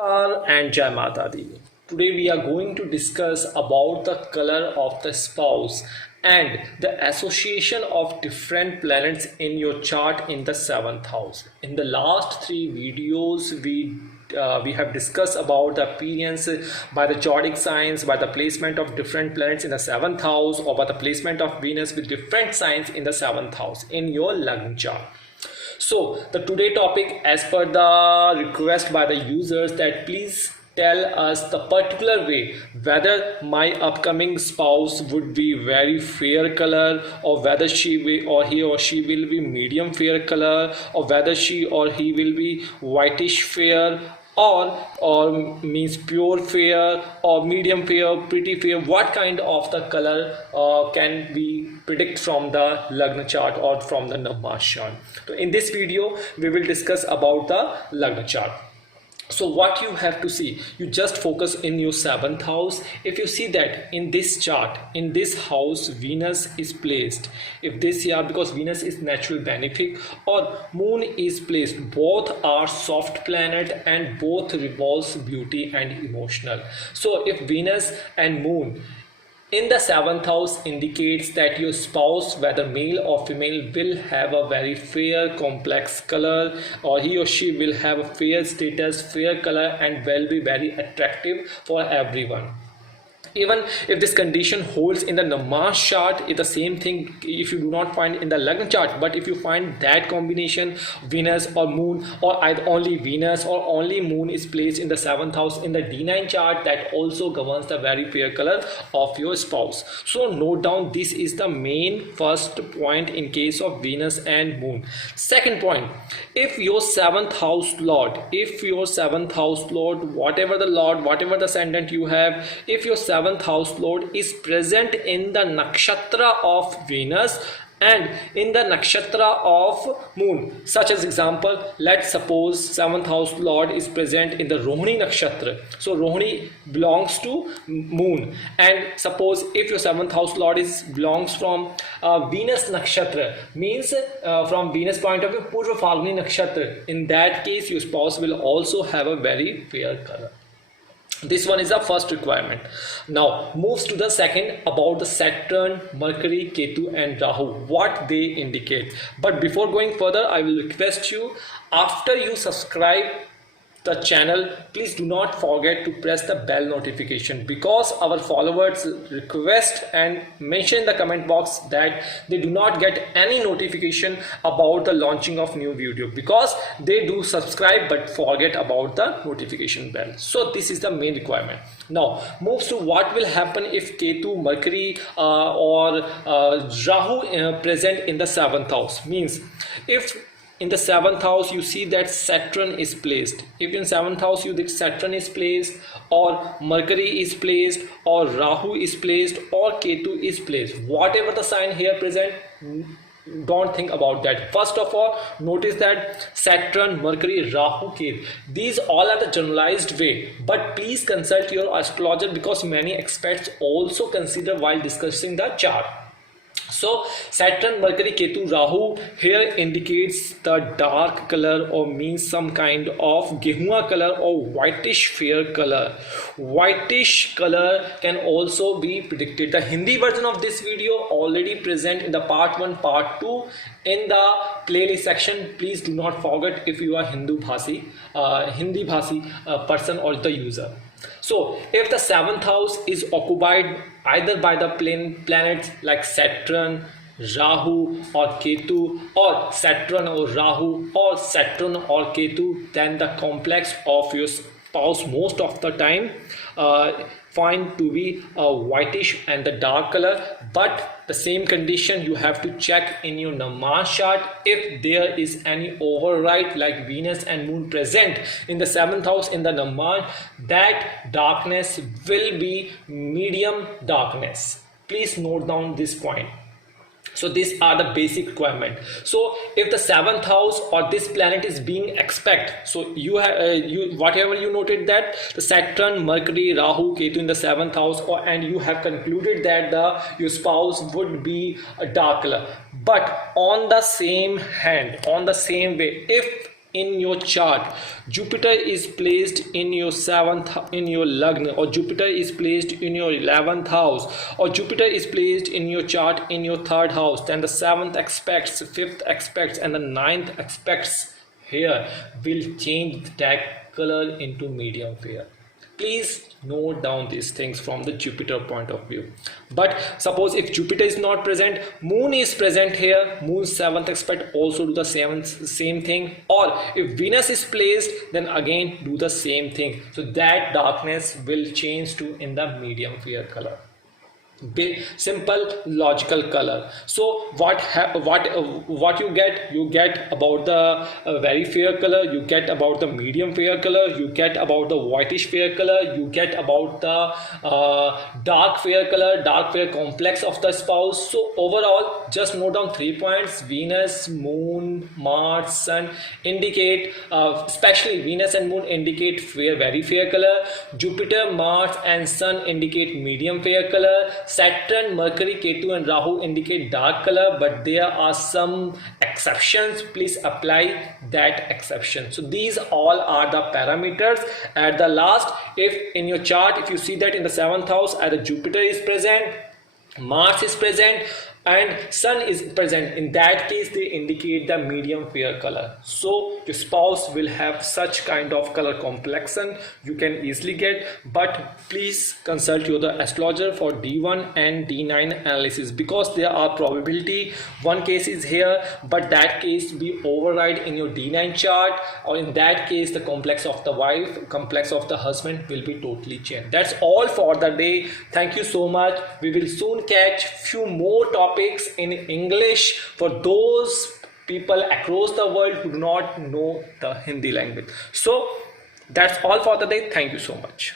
And Jai Mata Di. Today we are going to discuss about the color of the spouse and the association of different planets in your chart in the seventh house. In the last three videos, we have discussed about the appearance by the zodiac signs, by the placement of different planets in the seventh house, or by the placement of Venus with different signs in the seventh house in your Lagna chart. So the today topic, as per the request by the users, that please tell us the particular way whether my upcoming spouse would be very fair color, or whether he or she will be medium fair color, or whether she or he will be whitish fair, or means pure fair, or medium fair, pretty fair. What kind of the color can we predict from the Lagna chart or from the Navamsha chart? So in this video we will discuss about the Lagna chart. So what you have to see, you just focus in your seventh house. If you see that in this chart, in this house, Venus is placed, if this year, because Venus is natural benefic, or Moon is placed, both are soft planet and both revolves beauty and emotional. So if Venus and Moon in the seventh house indicates that your spouse, whether male or female, will have a very fair complex color, or he or she will have a fair status, fair color, and will be very attractive for everyone. Even if this condition holds in the Navamsha chart, it's the same thing if you do not find in the Lagna chart. But if you find that combination, Venus or Moon, or either only Venus or only Moon is placed in the seventh house in the D9 chart, that also governs the very fair color of your spouse. So note down, this is the main first point in case of Venus and Moon. Second point, if your seventh house lord, whatever the ascendant you have, if your seventh house lord is present in the nakshatra of Venus and in the nakshatra of Moon, such as example, let's suppose seventh house lord is present in the Rohini nakshatra. So Rohini belongs to Moon, and suppose if your seventh house lord belongs from Venus nakshatra, means from Venus point of view, Purva Falguni nakshatra, in that case your spouse will also have a very fair color. This one is the first requirement. Now moves to the second, about the Saturn, Mercury, Ketu and Rahu, what they indicate. But before going further, I will request you, after you subscribe the channel, please do not forget to press the bell notification, because our followers request and mention in the comment box that they do not get any notification about the launching of new video, because they do subscribe but forget about the notification bell. So this is the main requirement. Now moves to what will happen if Ketu, Mercury or Rahu present in the seventh house. Means if in the seventh house you see that Saturn is placed, if in seventh house you think Saturn is placed, or Mercury is placed, or Rahu is placed, or Ketu is placed, whatever the sign here present, don't think about that. First of all, notice that Saturn, Mercury, Rahu, Ketu, these all are the generalized way, but please consult your astrologer, because many experts also consider while discussing the chart. So Saturn, Mercury, Ketu, Rahu here indicates the dark color, or means some kind of gehua color or whitish fair color. Whitish color can also be predicted. The Hindi version of this video already present in the part 1, part 2 in the playlist section. Please do not forget if you are Hindi Bhasi person or the user. So if the seventh house is occupied either by the planets like Saturn, Rahu or Ketu, or Saturn or Rahu, or Saturn or Ketu, then the complex of your spouse most of the time find to be whitish and the dark color. But the same condition you have to check in your Navamsha chart, if there is any override like Venus and Moon present in the seventh house in the Navamsha, that darkness will be medium darkness. Please note down this point. So these are the basic requirement. So if the seventh house or this planet is being expect, so you have whatever you noted that the Saturn, Mercury, Rahu, Ketu in the seventh house, and you have concluded that your spouse would be a dark color. But on the same hand, on the same way, if in your chart Jupiter is placed in your 7th in your lagna, or Jupiter is placed in your 11th house, or Jupiter is placed in your chart in your 3rd house, then the 7th aspects, 5th aspects and the 9th aspects here will change that color into medium fair. Please note down these things from the Jupiter point of view. But suppose if Jupiter is not present, Moon is present here, Moon's 7th aspect also do the same thing, or if Venus is placed, then again do the same thing. So that darkness will change to in the medium fair color. Simple logical color. So what you get about the very fair color, you get about the medium fair color, you get about the whitish fair color, you get about the dark fair color, dark fair complex of the spouse. So overall, just note down 3 points: Venus, Moon, Mars, Sun indicate, especially Venus and Moon indicate very fair color. Jupiter, Mars and Sun indicate medium fair color. Saturn, Mercury, Ketu and Rahu indicate dark color, but there are some exceptions. Please apply that exception. So these all are the parameters. At the last, if in your chart, if you see that in the 7th house either Jupiter is present, Mars is present and Sun is present, in that case they indicate the medium fair color. So your spouse will have such kind of color complexion you can easily get, but please consult your astrologer for D1 and D9 analysis, because there are probability one case is here but that case be override in your D9 chart, or in that case the complex of the wife, complex of the husband will be totally changed. That's all for the day. Thank you so much. We will soon catch few more topics in English for those people across the world who do not know the Hindi language. So that's all for the day. Thank you so much.